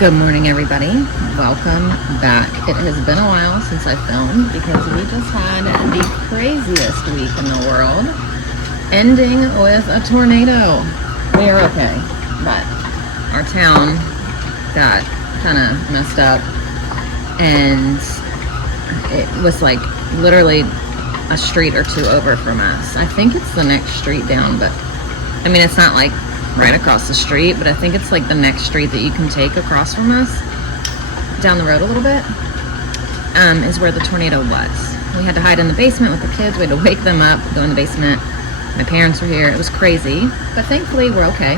Good morning, everybody. Welcome back. It has been a while since I filmed because we just had the craziest week in the world, ending with a tornado. We are okay, but our town got kind of messed up, and it was like literally a street or two over from us. I think it's the next street down, but I mean, it's not like right across the street, but I think it's like the next street that you can take across from us, down the road a little bit, is where the tornado was. We had to hide in the basement with the kids. We had to wake them up, go in the basement. My parents were here. It was crazy, but thankfully we're okay.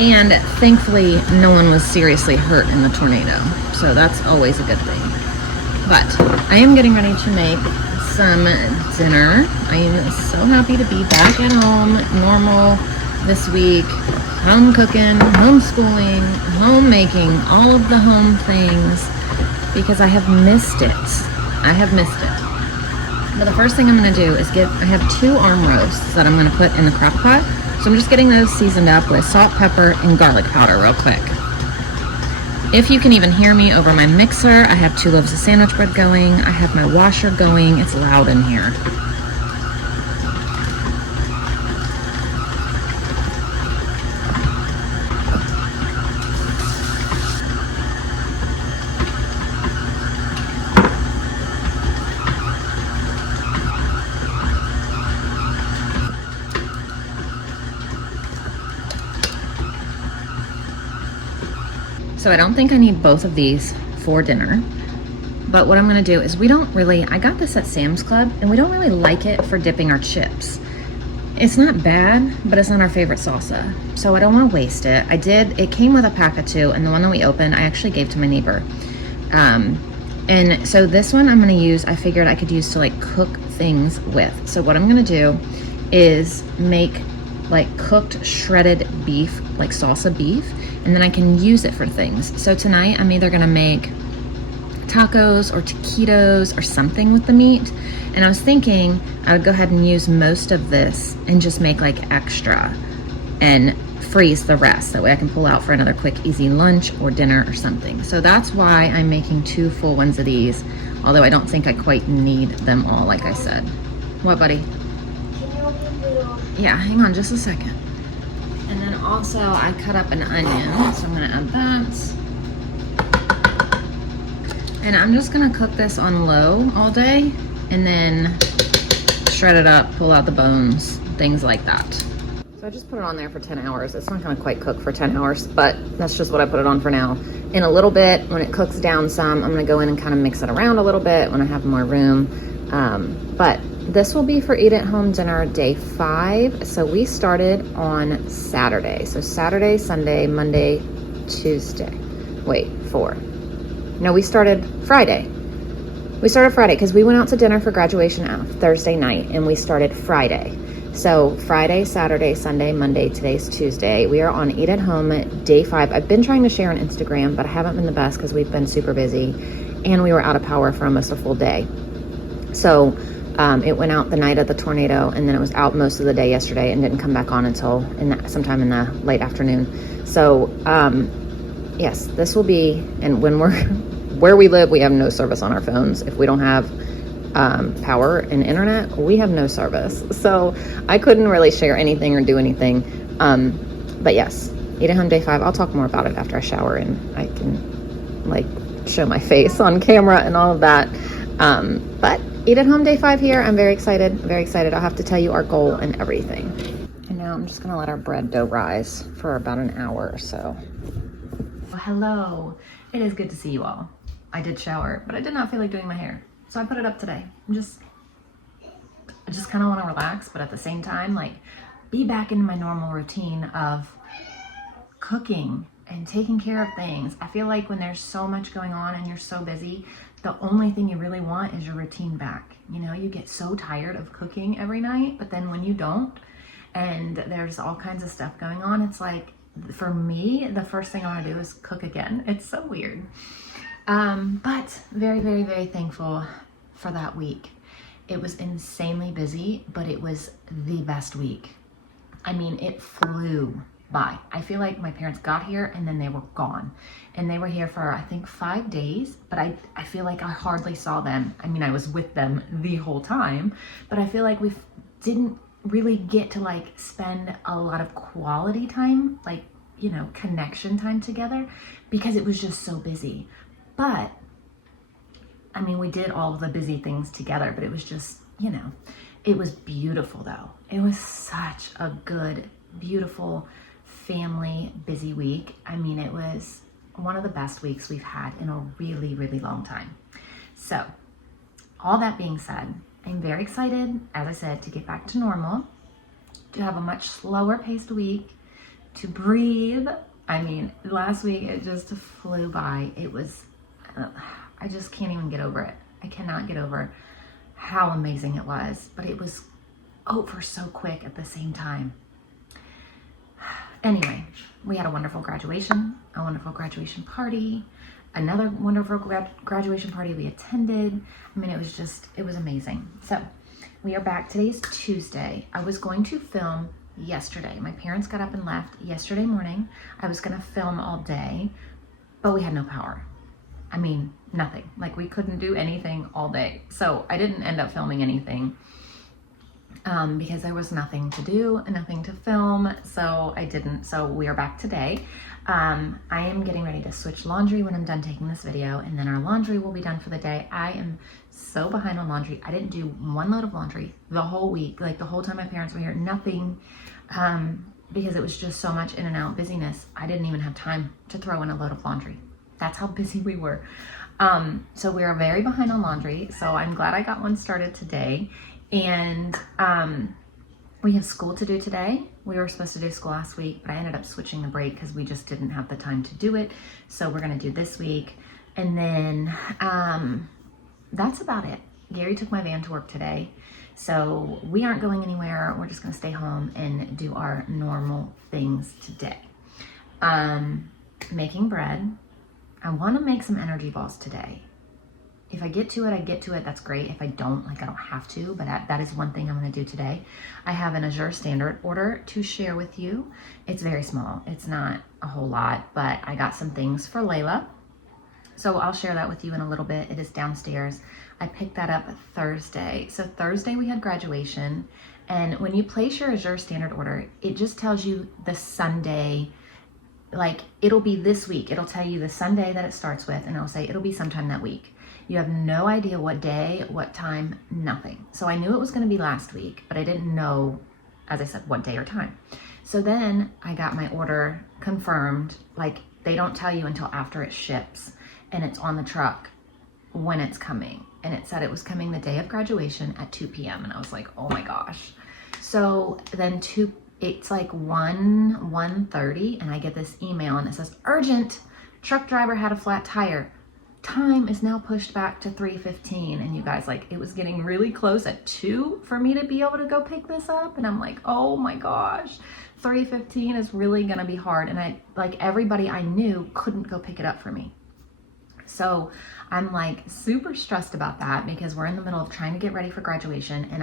And thankfully no one was seriously hurt in the tornado, so that's always a good thing. But I am getting ready to make some dinner. I am so happy to be back at home, normal this week, home cooking, homeschooling, homemaking, all of the home things, because I have missed it. But the first thing I'm going to do is I have 2 arm roasts that I'm going to put in the crock pot. So I'm just getting those seasoned up with salt, pepper, and garlic powder real quick. If you can even hear me over my mixer, I have 2 loaves of sandwich bread going. I have my washer going. It's loud in here. So I don't think I need both of these for dinner, but what I'm gonna do is I got this at Sam's Club, and we don't really like it for dipping our chips. It's not bad, but it's not our favorite salsa, so I don't wanna waste it. It came with a pack of 2, and the one that we opened, I actually gave to my neighbor. And so this one I'm gonna use, I figured I could use to like cook things with. So what I'm gonna do is make like cooked shredded beef, like salsa beef, and then I can use it for things. So tonight I'm either gonna make tacos or taquitos or something with the meat. And I was thinking I would go ahead and use most of this and just make like extra and freeze the rest. That way I can pull out for another quick, easy lunch or dinner or something. So that's why I'm making 2 full ones of these, although I don't think I quite need them all, like I said. What, buddy? Yeah, hang on just a second. And then also I cut up an onion, so I'm gonna add that. And I'm just gonna cook this on low all day and then shred it up, pull out the bones, things like that. So I just put it on there for 10 hours. It's not gonna quite cook for 10 hours, but that's just what I put it on for now. In a little bit, when it cooks down some, I'm gonna go in and kind of mix it around a little bit when I have more room. But this will be for Eat at Home dinner day 5. So we started on Saturday. So Saturday, Sunday, Monday, Tuesday. Wait, 4. No, we started Friday. We started Friday because we went out to dinner for graduation Thursday night, and we started Friday. So Friday, Saturday, Sunday, Monday, today's Tuesday. We are on Eat at Home day 5. I've been trying to share on Instagram, but I haven't been the best because we've been super busy and we were out of power for almost a full day. So it went out the night of the tornado, and then it was out most of the day yesterday and didn't come back on until sometime in the late afternoon. So yes, this will be, and when where we live, we have no service on our phones. If we don't have power and internet, we have no service. So I couldn't really share anything or do anything. But yes, Eat at Home day 5. I'll talk more about it after I shower and I can like show my face on camera and all of that. But Eat at Home day 5 here. I'm very excited, very excited. I'll have to tell you our goal and everything. And now I'm just gonna let our bread dough rise for about an hour or so. Well, hello, it is good to see you all. I did shower, but I did not feel like doing my hair, so I put it up today. I just kind of want to relax, but at the same time, like, be back in my normal routine of cooking and taking care of things. I feel like when there's so much going on and you're so busy, the only thing you really want is your routine back. You know, you get so tired of cooking every night, but then when you don't, and there's all kinds of stuff going on, it's like, for me, the first thing I want to do is cook again. It's so weird. But very, very, very thankful for that week. It was insanely busy, but it was the best week. I mean, it flew. by. I feel like my parents got here and then they were gone. And they were here for, I think, 5 days, but I feel like I hardly saw them. I mean, I was with them the whole time, but I feel like we didn't really get to like spend a lot of quality time, like, you know, connection time together, because it was just so busy. But I mean, we did all of the busy things together, but it was just, you know, it was beautiful though. It was such a good, beautiful family busy week. I mean, it was one of the best weeks we've had in a really, really long time. So all that being said, I'm very excited, as I said, to get back to normal, to have a much slower paced week, to breathe. I mean, last week it just flew by. It was, I just can't even get over it. I cannot get over how amazing it was, but it was over so quick at the same time. Anyway, we had a wonderful graduation party, another wonderful graduation party we attended. I mean, it was amazing. So we are back. Today's Tuesday. I was going to film yesterday. My parents got up and left yesterday morning. I was going to film all day, but we had no power. I mean, nothing. Like, we couldn't do anything all day. So I didn't end up filming anything because there was nothing to do and nothing to film. So I didn't. So we are back today. I am getting ready to switch laundry when I'm done taking this video, and then our laundry will be done for the day. I am so behind on laundry. I didn't do one load of laundry the whole week, like the whole time my parents were here, nothing, because it was just so much in and out busyness. I didn't even have time to throw in a load of laundry. That's how busy we were. So we are very behind on laundry. So I'm glad I got one started today. And we have school to do today. We were supposed to do school last week, but I ended up switching the break because we just didn't have the time to do it. So we're going to do this week. And then that's about it. Gary took my van to work today. So we aren't going anywhere. We're just going to stay home and do our normal things today. Making bread. I want to make some energy balls today. If I get to it, I get to it. That's great. If I don't, like, I don't have to, but that is one thing I'm going to do today. I have an Azure Standard order to share with you. It's very small. It's not a whole lot, but I got some things for Layla. So I'll share that with you in a little bit. It is downstairs. I picked that up Thursday. So Thursday we had graduation. And when you place your Azure Standard order, it just tells you the Sunday, like, it'll be this week. It'll tell you the Sunday that it starts with, and it'll say it'll be sometime that week. You have no idea what day, what time, nothing. So I knew it was going to be last week, but I didn't know, as I said, what day or time. So then I got my order confirmed. Like, they don't tell you until after it ships, and it's on the truck when it's coming. And it said it was coming the day of graduation at 2 p.m. And I was like, oh my gosh. So then it's like 1:30, and I get this email and it says, urgent, truck driver had a flat tire. Time is now pushed back to 3:15. And you guys, like, it was getting really close at 2 for me to be able to go pick this up. And I'm like, oh my gosh, 3:15 is really gonna be hard. And I, like, everybody I knew couldn't go pick it up for me. So I'm like super stressed about that because we're in the middle of trying to get ready for graduation, and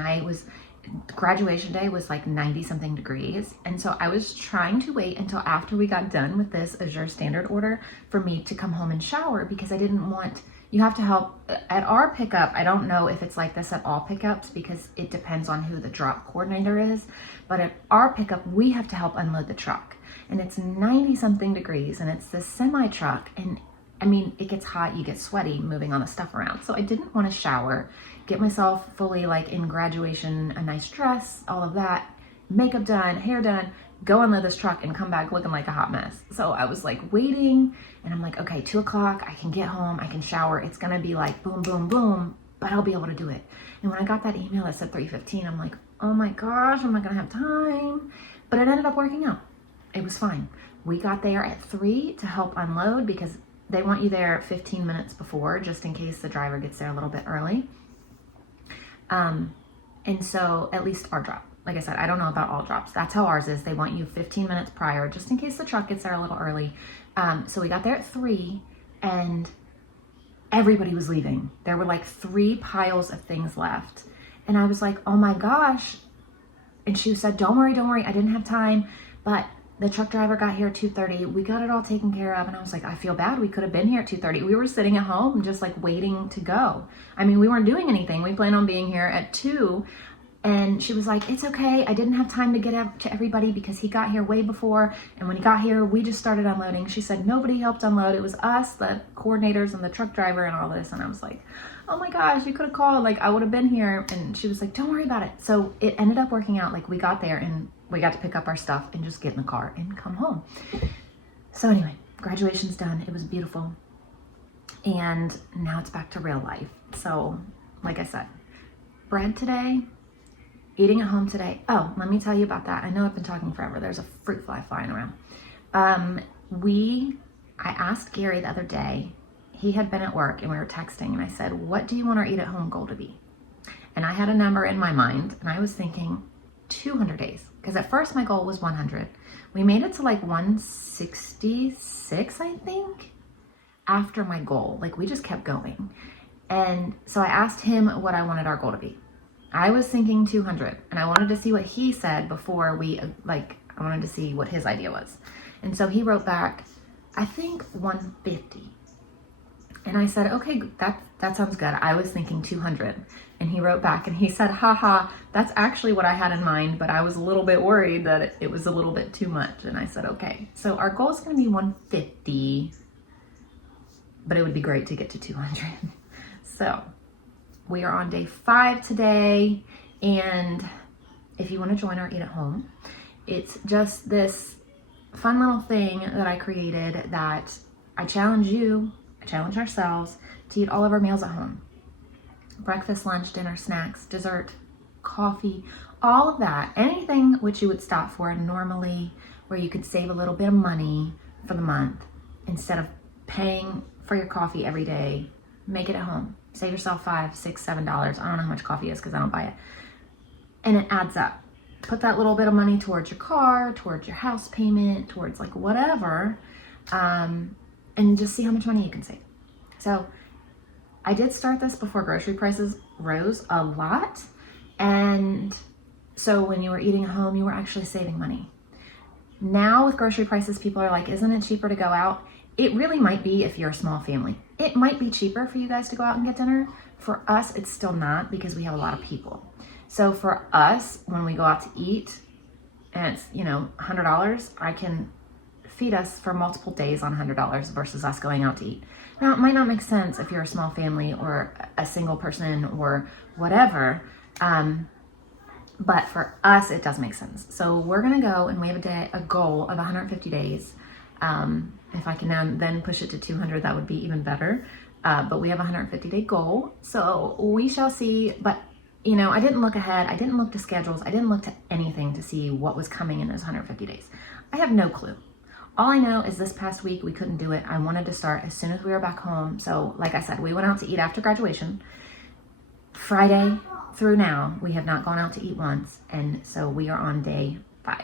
graduation day was like 90 something degrees. And so I was trying to wait until after we got done with this Azure Standard order for me to come home and shower, because I didn't want, you have to help at our pickup. I don't know if it's like this at all pickups because it depends on who the drop coordinator is, but at our pickup, we have to help unload the truck, and it's 90 something degrees, and it's this semi truck. And I mean, it gets hot, you get sweaty moving all the stuff around. So I didn't want to shower, get myself fully like in graduation, a nice dress, all of that, makeup done, hair done, go unload this truck and come back looking like a hot mess. So I was like waiting, and I'm like, okay, 2 o'clock, I can get home, I can shower. It's going to be like boom, boom, boom, but I'll be able to do it. And when I got that email that said 3:15, I'm like, oh my gosh, I'm not going to have time. But it ended up working out. It was fine. We got there at 3 to help unload because they want you there 15 minutes before, just in case the driver gets there a little bit early. And so at least our drop, like I said, I don't know about all drops. That's how ours is. They want you 15 minutes prior, just in case the truck gets there a little early. So we got there at 3, and everybody was leaving. There were like 3 piles of things left. And I was like, oh my gosh. And she said, don't worry, I didn't have time. But The truck driver got here at 2:30. We got it all taken care of. And I was like, I feel bad. We could have been here at 2:30. We were sitting at home just like waiting to go. I mean, we weren't doing anything. We planned on being here at 2. And she was like, it's okay. I didn't have time to get out to everybody because he got here way before. And when he got here, we just started unloading. She said, nobody helped unload. It was us, the coordinators and the truck driver and all this. And I was like, oh my gosh, you could have called. Like, I would have been here. And she was like, don't worry about it. So it ended up working out. Like, we got there and we got to pick up our stuff and just get in the car and come home. So anyway, graduation's done. It was beautiful. And now it's back to real life. So like I said, bread today. Eating at home today. Oh, let me tell you about that. I know I've been talking forever. There's a fruit fly flying around. I asked Gary the other day, he had been at work and we were texting and I said, what do you want our eat at home goal to be? And I had a number in my mind and I was thinking 200 days. Because at first my goal was 100. We made it to like 166, I think, after my goal. Like we just kept going. And so I asked him what I wanted our goal to be. I was thinking 200 and I wanted to see what he said before I wanted to see what his idea was. And so he wrote back, I think 150. And I said, okay, that sounds good. I was thinking 200. And he wrote back and he said, haha, that's actually what I had in mind, but I was a little bit worried that it was a little bit too much. And I said, okay, so our goal is going to be 150, but it would be great to get to 200. So we are on day 5 today, and if you want to join our Eat at Home, it's just this fun little thing that I created that I challenge you, I challenge ourselves to eat all of our meals at home. Breakfast, lunch, dinner, snacks, dessert, coffee, all of that. Anything which you would stop for normally, where you could save a little bit of money for the month instead of paying for your coffee every day. Make it at home. Save yourself $5, $6, $7. I don't know how much coffee is because I don't buy it. And it adds up. Put that little bit of money towards your car, towards your house payment, towards like whatever, and just see how much money you can save. So I did start this before grocery prices rose a lot. And so when you were eating at home, you were actually saving money. Now with grocery prices, people are like, isn't it cheaper to go out? It really might be if you're a small family. It might be cheaper for you guys to go out and get dinner. For us, it's still not because we have a lot of people. So for us, when we go out to eat and it's, $100, I can feed us for multiple days on $100 versus us going out to eat. Now, it might not make sense if you're a small family or a single person or whatever, but for us, it does make sense. So we're gonna go and we have a goal of 150 days. If I can then push it to 200, that would be even better. But we have a 150-day goal. So we shall see. But, I didn't look ahead. I didn't look to schedules. I didn't look to anything to see what was coming in those 150 days. I have no clue. All I know is this past week, we couldn't do it. I wanted to start as soon as we were back home. So like I said, we went out to eat after graduation. Friday through now, we have not gone out to eat once. And so we are on day 5.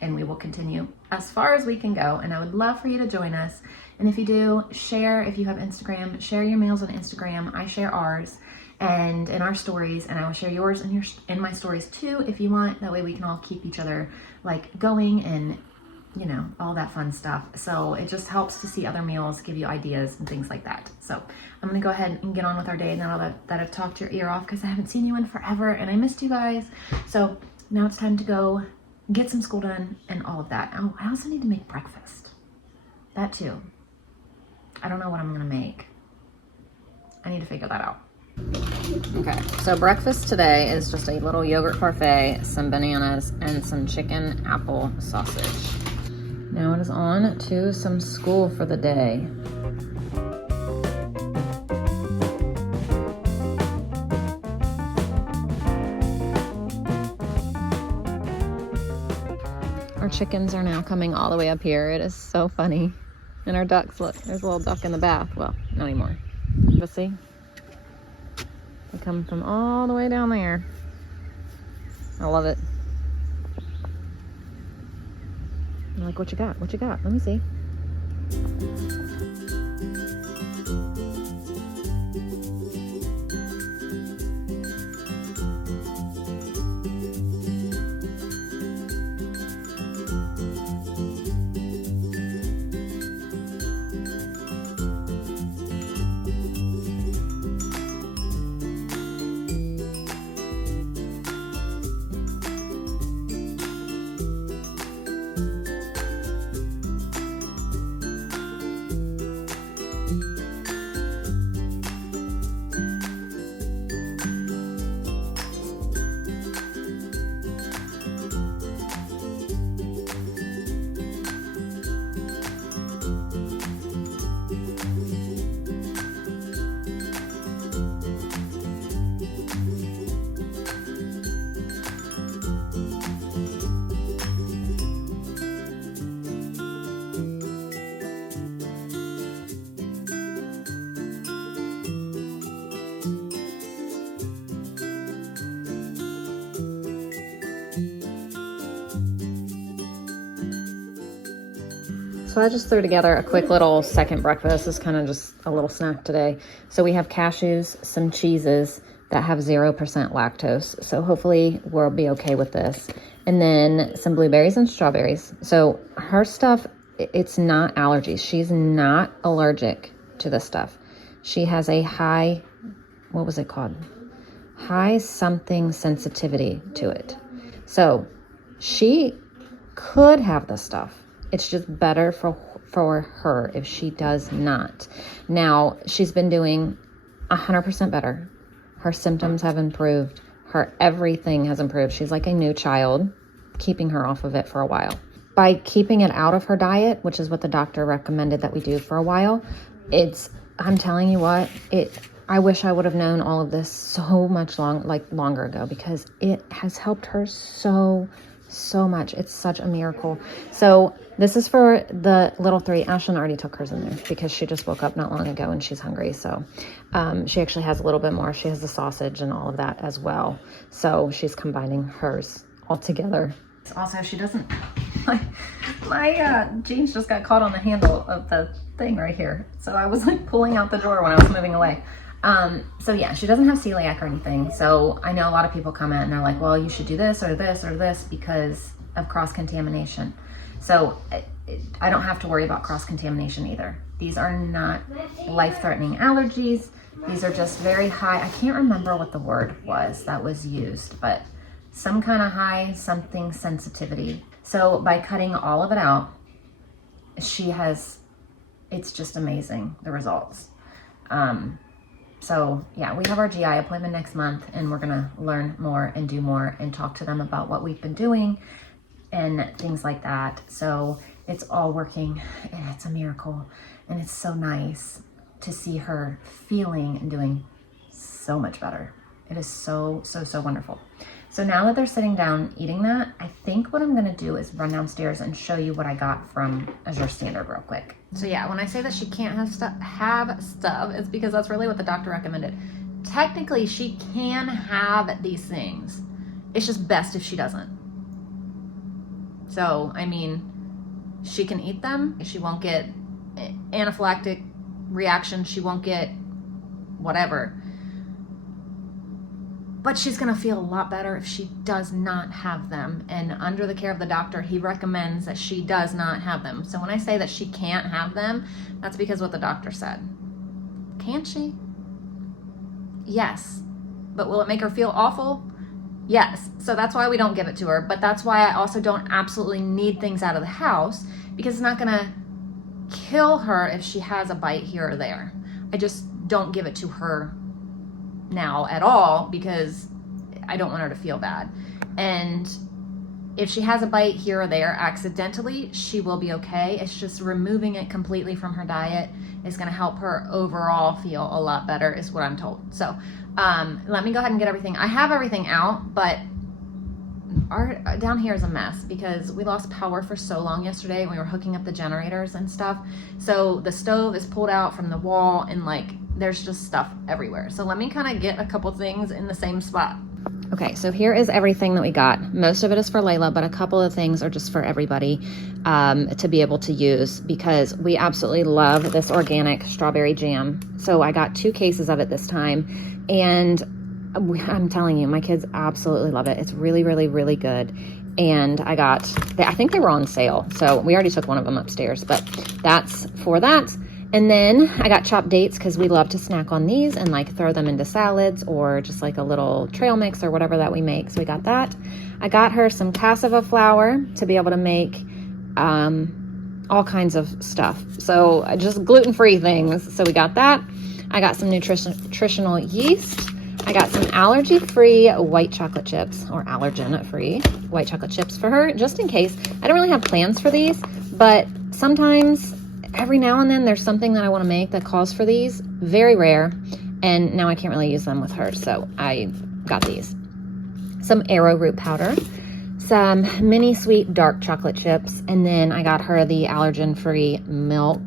And we will continue as far as we can go. And I would love for you to join us. And if you do, share, if you have Instagram, share your meals on Instagram. I share ours and in our stories, and I will share yours in my stories too, if you want. That way we can all keep each other going and, all that fun stuff. So it just helps to see other meals, give you ideas and things like that. So I'm going to go ahead and get on with our day now that I've talked your ear off because I haven't seen you in forever and I missed you guys. So now it's time to go get some school done and all of that. Oh, I also need to make breakfast. That too. I don't know what I'm gonna make. I need to figure that out. Okay, so breakfast today is just a little yogurt parfait, some bananas, and some chicken apple sausage. Now it is on to some school for the day. Our chickens are now coming all the way up here. It is so funny. And our ducks, look, there's a little duck in the bath. Well, not anymore. But see? They come from all the way down there. I love it. I'm like, what you got? What you got? Let me see. So I just threw together a quick little second breakfast. It's kind of just a little snack today. So we have cashews, some cheeses that have 0% lactose. So hopefully we'll be okay with this. And then some blueberries and strawberries. So her stuff, it's not allergies. She's not allergic to this stuff. She has a high, what was it called? High something sensitivity to it. So she could have this stuff. It's just better for her if she does not. Now, she's been doing 100% better. Her symptoms have improved. Her everything has improved. She's like a new child, keeping her off of it for a while. By keeping it out of her diet, which is what the doctor recommended that we do for a while, I'm telling you what, I wish I would have known all of this so much longer ago, because it has helped her so much. It's such a miracle. So this is for the little three. Ashlyn already took hers in there because she just woke up not long ago and she's hungry. So she actually has a little bit more. She has the sausage and all of that as well. So she's combining hers all together. Also, she doesn't, my jeans just got caught on the handle of the thing right here. So I was like pulling out the drawer when I was moving away. So yeah, she doesn't have celiac or anything. So I know a lot of people comment and they're like, well, you should do this or this or this because of cross-contamination. So I don't have to worry about cross-contamination either. These are not life-threatening allergies. These are just very high. I can't remember what the word was that was used, but some kind of high something sensitivity. So by cutting all of it out, it's just amazing, the results. So yeah, we have our GI appointment next month and we're gonna learn more and do more and talk to them about what we've been doing and things like that. So it's all working and it's a miracle. And it's so nice to see her feeling and doing so much better. It is so wonderful. So now that they're sitting down eating that, I think what I'm gonna do is run downstairs and show you what I got from Azure Standard real quick. So yeah, when I say that she can't have stuff, it's because that's really what the doctor recommended. Technically, she can have these things. It's just best if she doesn't. So, I mean, she can eat them. She won't get anaphylactic reaction. She won't get whatever. But she's gonna feel a lot better if she does not have them. And under the care of the doctor, he recommends that she does not have them. So when I say that she can't have them, that's because what the doctor said. Can't she? Yes. But will it make her feel awful? Yes. So that's why we don't give it to her. But that's why I also don't absolutely need things out of the house, because it's not gonna kill her if she has a bite here or there. I just don't give it to her now at all because I don't want her to feel bad. And if she has a bite here or there accidentally, she will be okay. It's just removing it completely from her diet is going to help her overall feel a lot better, is what I'm told. So let me go ahead and get everything. I have everything out, but our down here is a mess because we lost power for so long yesterday and we were hooking up the generators and stuff. So the stove is pulled out from the wall and like there's just stuff everywhere. So let me kind of get a couple things in the same spot. Okay, so here is everything that we got. Most of it is for Layla, but a couple of things are just for everybody to be able to use because we absolutely love this organic strawberry jam. So I got 2 cases of it this time, and I'm telling you, my kids absolutely love it. It's really good. And I think they were on sale. So we already took one of them upstairs, but that's for that. And then I got chopped dates because we love to snack on these and like throw them into salads or just like a little trail mix or whatever that we make. So we got that. I got her some cassava flour to be able to make all kinds of stuff. So just gluten-free things. So we got that. I got some nutritional yeast. I got some allergy-free white chocolate chips, or allergen-free white chocolate chips for her, just in case. I don't really have plans for these, but sometimes every now and then there's something that I want to make that calls for these. Very rare, and now I can't really use them with her, so I got these. Some arrowroot powder, some mini sweet dark chocolate chips, and then I got her the allergen-free milk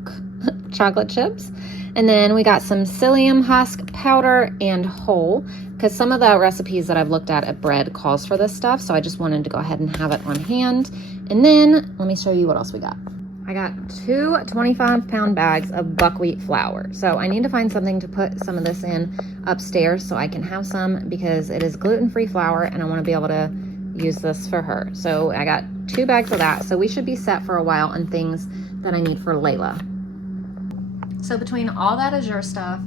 chocolate chips. And then we got some psyllium husk powder and whole, because some of the recipes that I've looked at bread calls for this stuff, so I just wanted to go ahead and have it on hand. And then let me show you what else we got. I got 2 25-pound bags of buckwheat flour. So I need to find something to put some of this in upstairs so I can have some, because it is gluten-free flour and I want to be able to use this for her. So I got 2 bags of that. So we should be set for a while on things that I need for Layla. So between all that Azure stuff,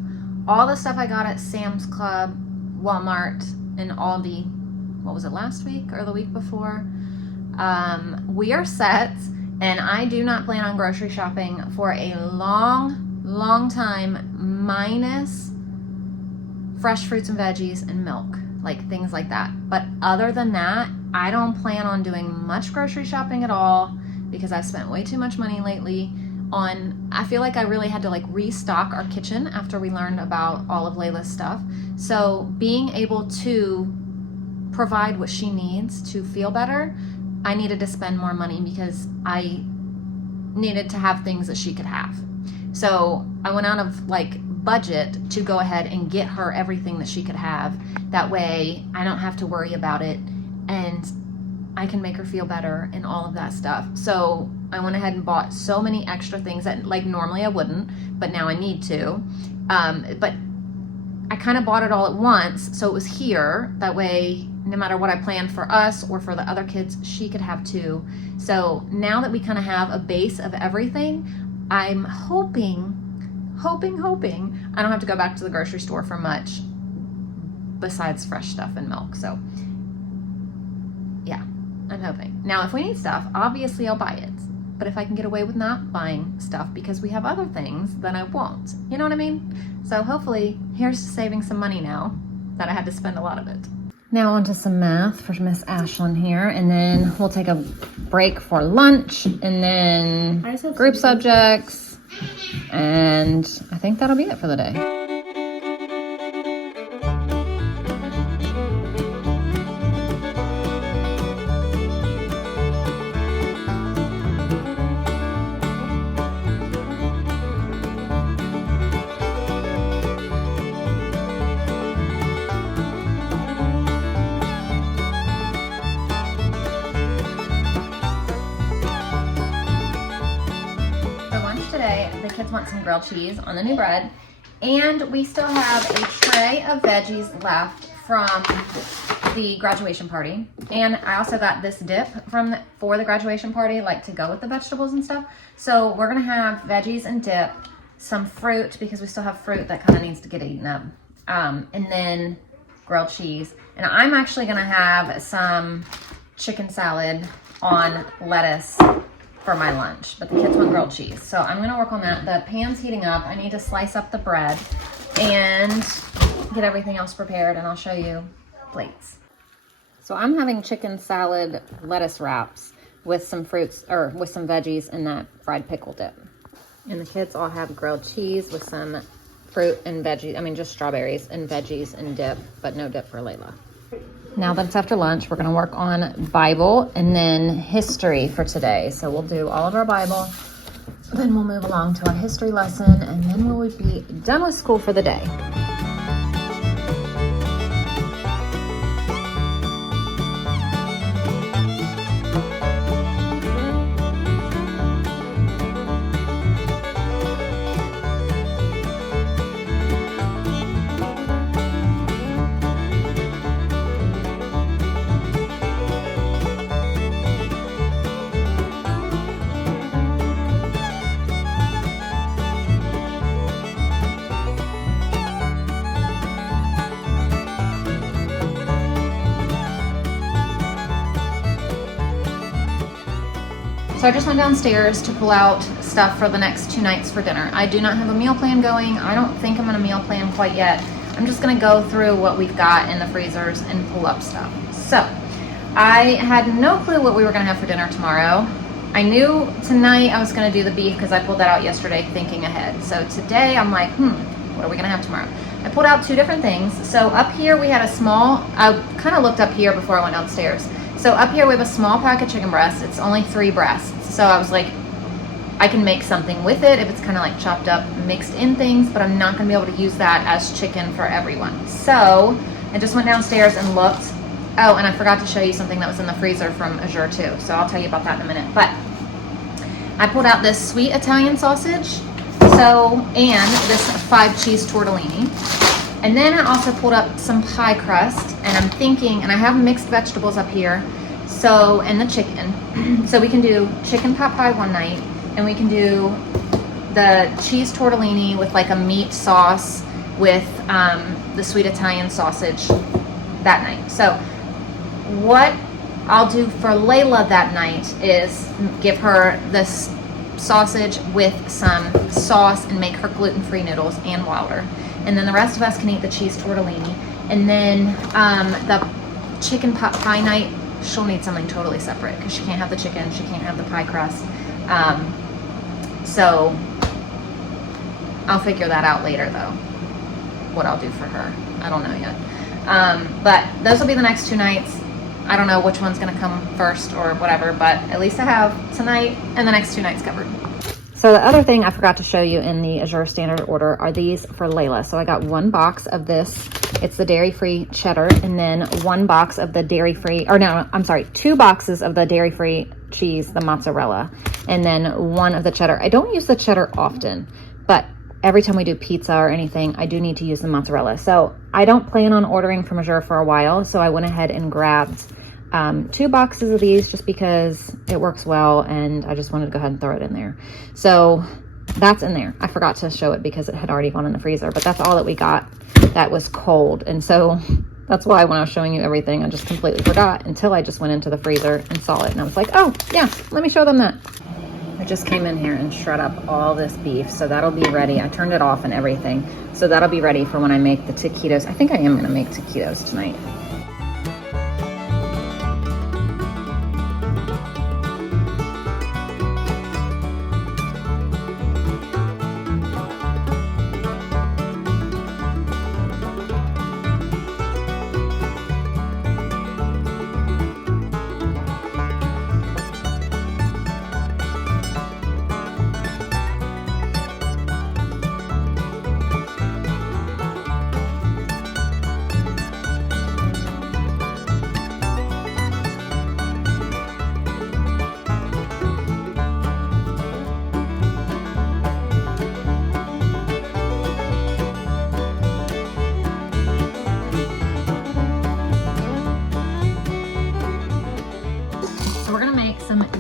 all the stuff I got at Sam's Club, Walmart, and Aldi, what was it, last week or the week before? We are set. And I do not plan on grocery shopping for a long time, minus fresh fruits and veggies and milk, like things like that. But other than that, I don't plan on doing much grocery shopping at all, because I've spent way too much money lately on, I feel like I really had to like restock our kitchen after we learned about all of Layla's stuff. So being able to provide what she needs to feel better, I needed to spend more money because I needed to have things that she could have. So I went out of like budget to go ahead and get her everything that she could have. That way I don't have to worry about it and I can make her feel better and all of that stuff. So I went ahead and bought so many extra things that like normally I wouldn't, but now I need to. But I kind of bought it all at once, so it was here. That way, no matter what I planned for us or for the other kids, she could have too. So now that we kind of have a base of everything, I'm hoping I don't have to go back to the grocery store for much besides fresh stuff and milk. So yeah, I'm hoping. Now, if we need stuff, obviously I'll buy it. But if I can get away with not buying stuff because we have other things, then I won't. You know what I mean? So hopefully, here's saving some money now that I had to spend a lot of it. Now on to some math for Miss Ashlyn here, and then we'll take a break for lunch, and then group subjects, and I think that'll be it for the day. The kids want some grilled cheese on the new bread, and we still have a tray of veggies left from the graduation party, and I also got this dip for the graduation party, like to go with the vegetables and stuff. So we're gonna have veggies and dip, some fruit because we still have fruit that kind of needs to get eaten up, and then grilled cheese. And I'm actually gonna have some chicken salad on lettuce for my lunch, but the kids want grilled cheese. So I'm gonna work on that. The pan's heating up. I need to slice up the bread and get everything else prepared, and I'll show you plates. So I'm having chicken salad lettuce wraps with some fruits, or with some veggies and that fried pickle dip. And the kids all have grilled cheese with some fruit and veggies, I mean just strawberries and veggies and dip, but no dip for Layla. Now that it's after lunch, we're going to work on Bible and then history for today. So we'll do all of our Bible, then we'll move along to our history lesson, and then we'll be done with school for the day. So I just went downstairs to pull out stuff for the next 2 nights for dinner. I do not have a meal plan going. I don't think I'm gonna meal plan quite yet. I'm just gonna go through what we've got in the freezers and pull up stuff. So I had no clue what we were gonna have for dinner tomorrow. I knew tonight I was gonna do the beef because I pulled that out yesterday thinking ahead. So today I'm like, what are we gonna have tomorrow? I pulled out 2 different things. So up here we had a small, I kind of looked up here before I went downstairs. So up here we have a small pack of chicken breasts. It's only 3 breasts. So I was like, I can make something with it if it's kind of like chopped up, mixed in things, but I'm not gonna be able to use that as chicken for everyone. So I just went downstairs and looked. Oh, and I forgot to show you something that was in the freezer from Azure too. So I'll tell you about that in a minute. But I pulled out this sweet Italian sausage, and this 5 cheese tortellini. And then I also pulled up some pie crust, and I'm thinking, and I have mixed vegetables up here, so, and the chicken. So we can do chicken pot pie one night, and we can do the cheese tortellini with like a meat sauce with the sweet Italian sausage that night. So what I'll do for Layla that night is give her this sausage with some sauce and make her gluten-free noodles and Wilder. And then the rest of us can eat the cheese tortellini. And then the chicken pot pie night, she'll need something totally separate because she can't have the chicken, she can't have the pie crust. So I'll figure that out later though, what I'll do for her. I don't know yet. But those will be the next 2 nights. I don't know which one's gonna come first or whatever, but at least I have tonight and the next 2 nights covered. So the other thing I forgot to show you in the Azure Standard order are these for Layla. So I got 1 box of this. It's the dairy-free cheddar, and then 1 box of the dairy-free, or no, I'm sorry, 2 boxes of the dairy-free cheese, the mozzarella, and then 1 of the cheddar. I don't use the cheddar often, but every time we do pizza or anything, I do need to use the mozzarella. So I don't plan on ordering from Azure for a while, so I went ahead and grabbed 2 boxes of these just because it works well, and I just wanted to go ahead and throw it in there. So that's in there. I forgot to show it because it had already gone in the freezer, but that's all that we got that was cold. And so that's why when I was showing you everything, I just completely forgot until I just went into the freezer and saw it. And I was like, oh yeah, let me show them that. I just came in here and shred up all this beef, so that'll be ready. I turned it off and everything, so that'll be ready for when I make the taquitos. I think I am gonna make taquitos tonight.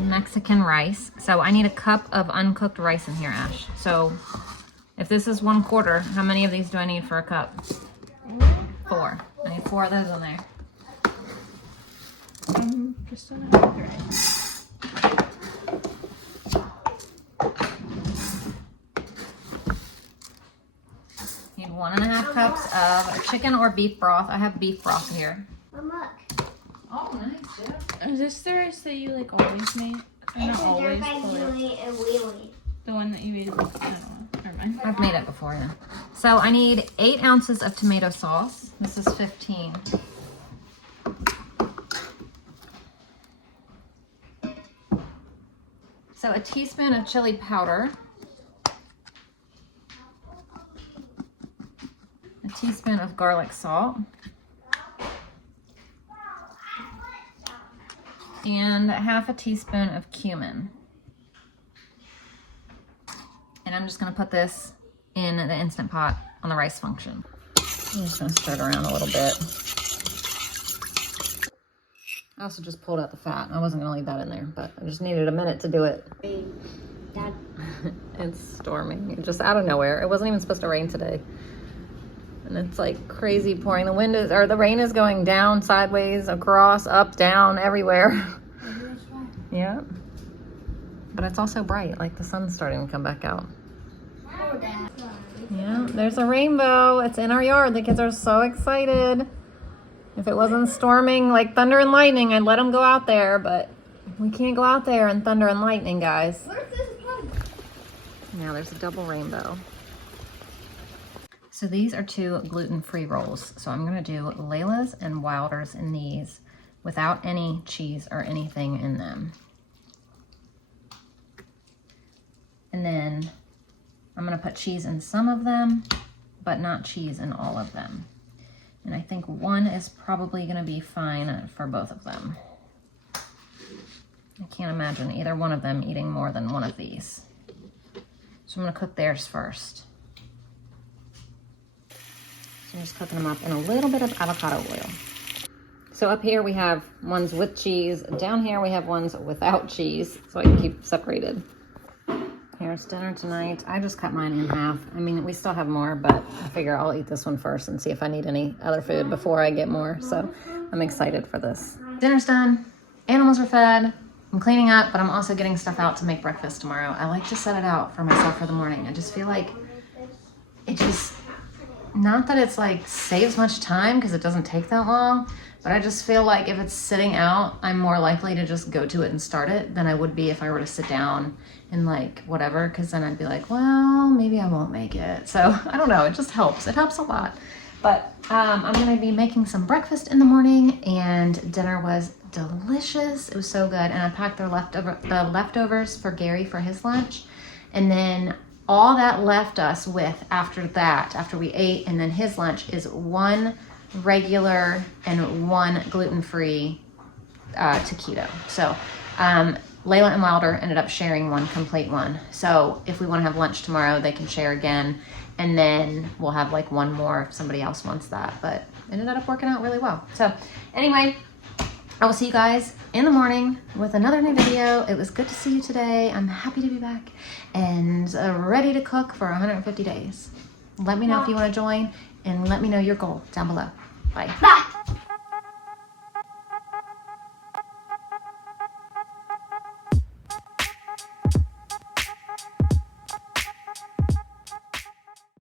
Mexican rice. So I need a cup of uncooked rice in here, Ash. So if this is 1/4, how many of these do I need for a cup? 4. I need 4 of those in there. Just don't have it. Need 1.5 cups of chicken or beef broth. I have beef broth here. Oh, nice, yeah. Is this the rice that you like always make? Or not always, the one that you made. I don't know. Never mind. I've made it before, yeah. So I need 8 ounces of tomato sauce. This is 15. So a teaspoon of chili powder. A teaspoon of garlic salt. And 1/2 teaspoon of cumin. And I'm just gonna put this in the Instant Pot on the rice function. I'm just gonna stir it around a little bit. I also just pulled out the fat. I wasn't gonna leave that in there, but I just needed a minute to do it. Dad. It's storming, just out of nowhere. It wasn't even supposed to rain today. And it's like crazy pouring. The wind is, or the rain is going down, sideways, across, up, down, everywhere. Yeah. But it's also bright, like the sun's starting to come back out. Yeah, there's a rainbow. It's in our yard. The kids are so excited. If it wasn't storming like thunder and lightning, I'd let them go out there, but we can't go out there in thunder and lightning, guys. Where's this plug? Now there's a double rainbow. So these are 2 gluten-free rolls. So I'm gonna do Layla's and Wilder's in these without any cheese or anything in them. And then I'm gonna put cheese in some of them, but not cheese in all of them. And I think 1 is probably gonna be fine for both of them. I can't imagine either one of them eating more than one of these. So I'm gonna cook theirs first. So I'm just cooking them up in a little bit of avocado oil. So up here we have ones with cheese. Down here we have ones without cheese, so I can keep separated. Here's dinner tonight. I just cut mine in half. I mean, we still have more, but I figure I'll eat this one first and see if I need any other food before I get more. So I'm excited for this. Dinner's done. Animals are fed. I'm cleaning up, but I'm also getting stuff out to make breakfast tomorrow. I like to set it out for myself for the morning. I just feel like it just, not that it's like saves much time because it doesn't take that long, but I just feel like if it's sitting out, I'm more likely to just go to it and start it than I would be if I were to sit down and like whatever, because then I'd be like, well, maybe I won't make it. So I don't know, it just helps. It helps a lot. But I'm gonna be making some breakfast in the morning, and dinner was delicious. It was so good. And I packed the leftovers for Gary for his lunch. And then all that left us with after we ate and then his lunch, is one regular and one gluten-free taquito. So Layla and Wilder ended up sharing one complete one. So if we want to have lunch tomorrow, they can share again, and then we'll have like one more if somebody else wants that. But it ended up working out really well. So anyway, I will see you guys in the morning with another new video. It was good to see you today. I'm happy to be back and ready to cook for 150 days. Let me know if you want to join, and let me know your goal down below. Bye.